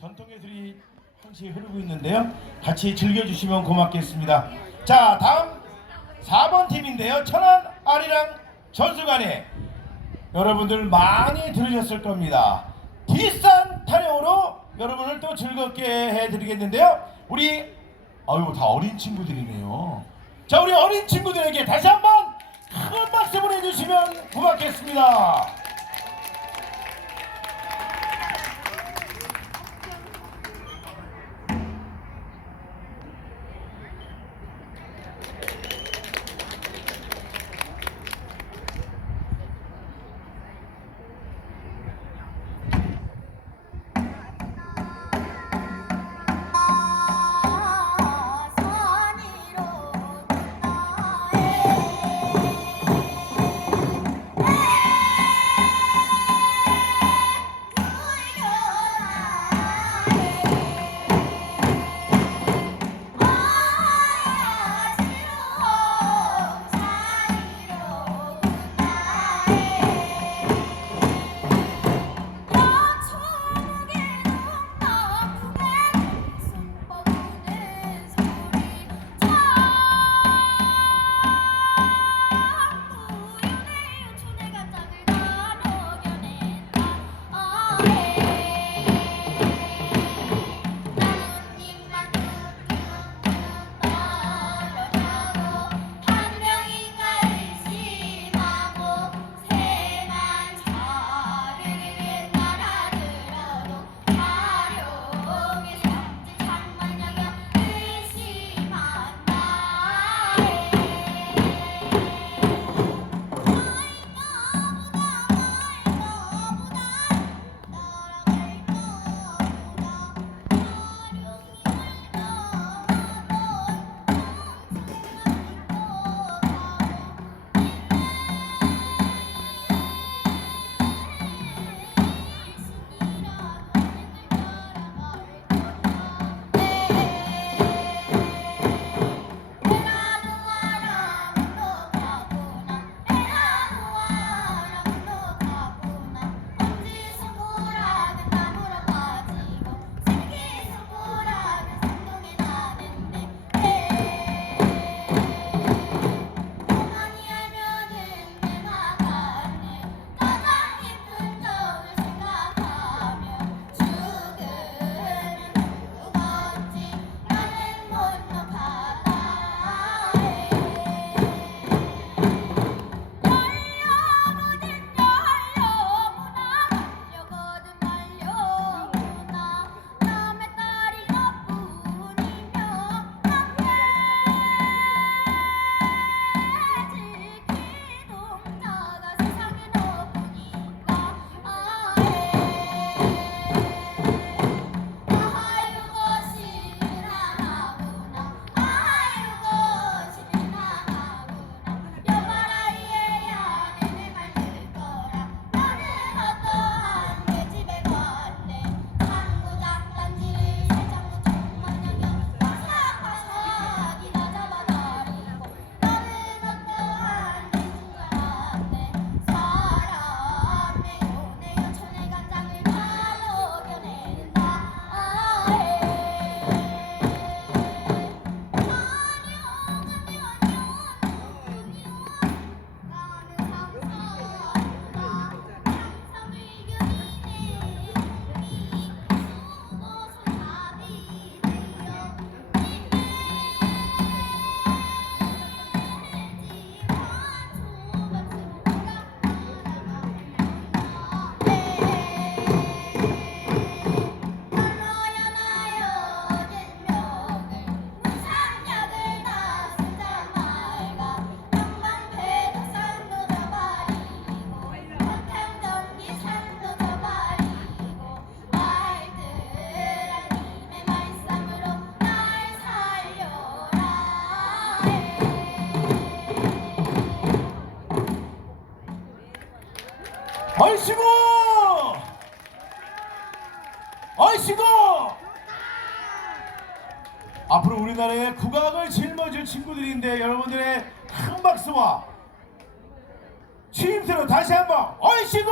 전통 예술이 항시 흐르고 있는데요. 같이 즐겨주시면 고맙겠습니다. 자, 다음 4번 팀인데요. 천안 아리랑 전수관에 여러분들 많이 들으셨을 겁니다. 뒷산 타령으로 여러분을 또 즐겁게 해드리겠는데요. 우리 아유 다 어린 친구들이네요. 자 우리 어린 친구들에게 다시 한번 큰 박수 보내주시면 고맙겠습니다. 얼씨구! 얼씨구! 앞으로 우리나라의 국악을 짊어질 친구들인데 여러분들의 큰 박수와 취임새로 다시 한번 얼씨구!